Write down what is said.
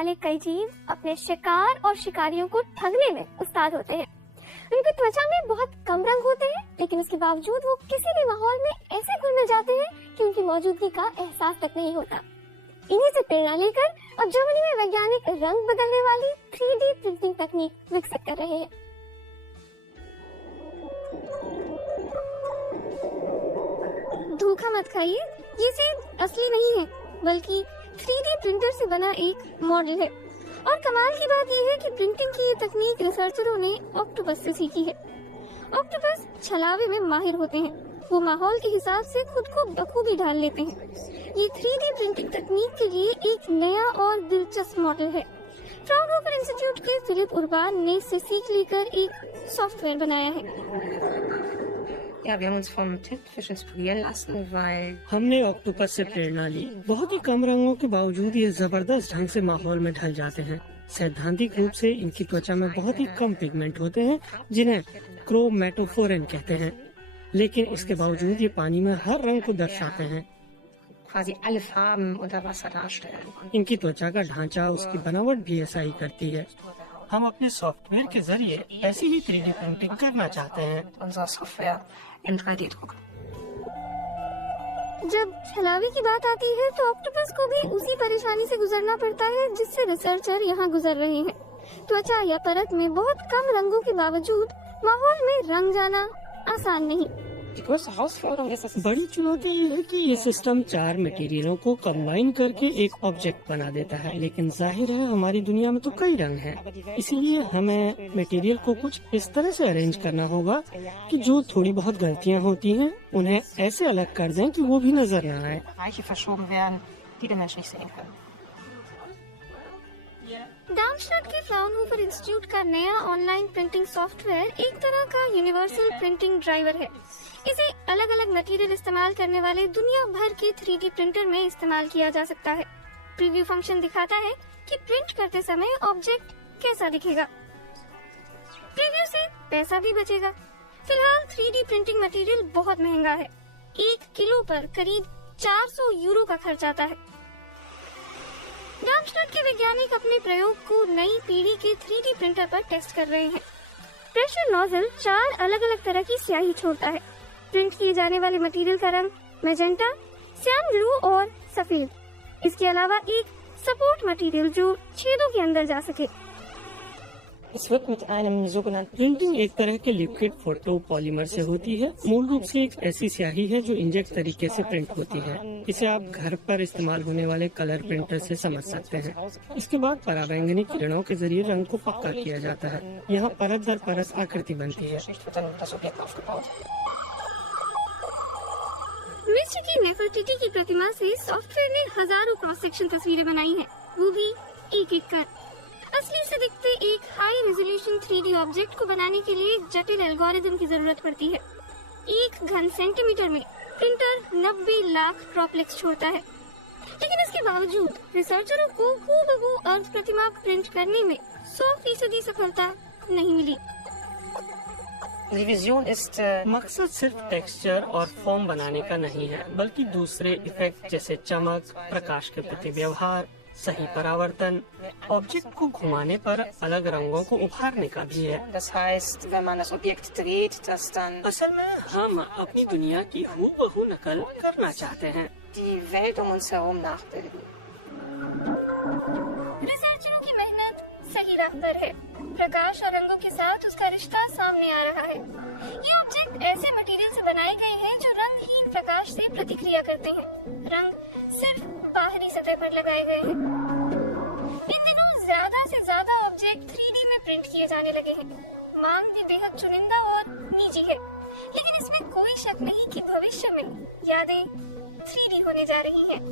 वाले कई जीव अपने शिकार और शिकारियों को ठगने में उस्ताद होते हैं। उनकी त्वचा में बहुत कम रंग होते हैं, लेकिन इसके बावजूद वो किसी भी माहौल में ऐसे घुल मिल जाते हैं कि उनकी मौजूदगी का एहसास तक नहीं होता। इन्हीं से प्रेरणा लेकर अब जर्मनी में वैज्ञानिक रंग बदलने वाली 3D प्रिंटिंग तकनीक विकसित कर रहे हैं। धोखा मत खाइए, ये सेब असली नहीं है, बल्कि 3D प्रिंटर से बना एक मॉडल है। और कमाल की बात यह है कि प्रिंटिंग की ये तकनीक रिसर्चरों ने ऑक्टोपस से सीखी है। ऑक्टोपस छलावे में माहिर होते हैं, वो माहौल के हिसाब से खुद को बखूबी ढाल लेते हैं। ये 3D प्रिंटिंग तकनीक के लिए एक नया और दिलचस्प मॉडल है। फ्राउनहोफर इंस्टीट्यूट के फिलिप उर्बान ने इससे सीख लेकर एक सॉफ्टवेयर बनाया है। Ja, wir haben uns vom Tintenfisch inspirieren lassen, weil हमने ऑक्टोपस से प्रेरणा ली। बहुत ही कम रंगों के बावजूद ये जबरदस्त ढंग से माहौल में ढल जाते हैं। सैद्धांतिक रूप से इनकी त्वचा में बहुत ही कम पिगमेंट होते हैं, जिन्हें क्रोमैटोफोरन कहते हैं, लेकिन इसके बावजूद ये पानी में हर रंग को दर्शाते हैं। quasi alle Farben unter Wasser darstellen. इनकी त्वचा का ढांचा, उसकी बनावट भी ऐसा ही करती है। हम अपने सॉफ्टवेयर के जरिए ऐसी ही 3D प्रिंटिंग करना चाहते हैं। Unsere Software im 3D-Druck. जब छलावे की बात आती है तो ऑक्टोपस को भी उसी परेशानी से गुजरना पड़ता है जिससे रिसर्चर यहाँ गुजर रहे हैं। त्वचा या परत में बहुत कम रंगों के बावजूद माहौल में रंग जाना आसान नहीं। Die größte Herausforderung ist, dass es बड़ी चुनौती ये है कि ये सिस्टम 4 मटेरियलों को कंबाइन करके एक ऑब्जेक्ट बना देता है, लेकिन जाहिर है हमारी दुनिया में तो कई रंग हैं, इसीलिए हमें मटेरियल को कुछ इस तरह से अरेंज करना होगा कि जो थोड़ी बहुत गलतियां होती हैं उन्हें ऐसे अलग कर दें कि वो भी नजर न आए। Bereiche verschoben werden, die der Mensch nicht sehen kann. डार्मस्टाड के फ्राउनहोफर इंस्टीट्यूट का नया ऑनलाइन प्रिंटिंग सॉफ्टवेयर एक तरह का यूनिवर्सल प्रिंटिंग ड्राइवर है। इसे अलग अलग मटेरियल इस्तेमाल करने वाले दुनिया भर के 3D प्रिंटर में इस्तेमाल किया जा सकता है। प्रीव्यू फंक्शन दिखाता है कि प्रिंट करते समय ऑब्जेक्ट कैसा दिखेगा। प्रीव्यू से पैसा भी बचेगा। फिलहाल 3D प्रिंटिंग मटेरियल बहुत महंगा है। 1 किलो पर करीब 400 यूरो का खर्च आता है। डार्मस्टाड के वैज्ञानिक अपने प्रयोग को नई पीढ़ी के 3D प्रिंटर पर टेस्ट कर रहे हैं। प्रेशर नोजल 4 अलग अलग तरह की स्याही छोड़ता है। प्रिंट किए जाने वाले मटेरियल का रंग मैजेंटा, सैम ब्लू और सफेद। इसके अलावा एक सपोर्ट मटेरियल जो छेदों के अंदर जा सके। Es wird mit einem sogenannten printing एक तरह के लिक्विड फोटो पॉलीमर से होती है। मूल रूप से एक ऐसी स्याही है जो इंजेक्ट तरीके से प्रिंट होती है। इसे आप घर पर इस्तेमाल होने वाले कलर प्रिंटर से समझ सकते हैं। इसके बाद पराबैंगनी किरणों के जरिए रंग को पक्का किया जाता है। यहाँ परत दर परत आकृति बनती है। Schicht wird dann das Objekt aufgebaut. मिस्र की नेफरटिटी की प्रतिमा से सॉफ्टवेयर ने हजारों क्रॉस सेक्शन तस्वीरें बनाई हैं, वो भी एक एक कर। असली से दिखते एक हाई रेजोल्यूशन 3D ऑब्जेक्ट को बनाने के लिए एक जटिल एल्गोरिथम की जरूरत पड़ती है। 1 घन सेंटीमीटर में प्रिंटर 90 लाख ड्रॉपलेट्स छोड़ता है, लेकिन इसके बावजूद रिसर्चरों को हूबहू अर्थ प्रतिमा प्रिंट करने में 100% सफलता नहीं मिली। Die Vision ist, मकसद सिर्फ टेक्सचर और फॉर्म बनाने का नहीं है, बल्कि दूसरे इफेक्ट जैसे चमक, प्रकाश के प्रति व्यवहार, सही परावर्तन, ऑब्जेक्ट को घुमाने पर अलग रंगों को उभारने का भी है। das heißt, wenn man das Objekt dreht, dass dann असल में हम अपनी दुनिया की हूबहू नकल करना चाहते हैं। die Welt um uns herum nachbilden. रिसर्चरों की मेहनत सही राह पर है। प्रकाश और रंगों के साथ उसका रिश्ता सामने आ रहा है। ये ऑब्जेक्ट ऐसे मटेरियल से बनाए गए हैं जो रंगहीन प्रकाश से प्रतिक्रिया करते हैं। रंग सिर्फ बाहरी सतह पर लगाए गए हैं। इन दिनों ज्यादा से ज्यादा ऑब्जेक्ट 3D में प्रिंट किए जाने लगे हैं। मांग भी बेहद चुनिंदा और निजी है, लेकिन इसमें कोई शक नहीं कि भविष्य में यादें 3D होने जा रही हैं।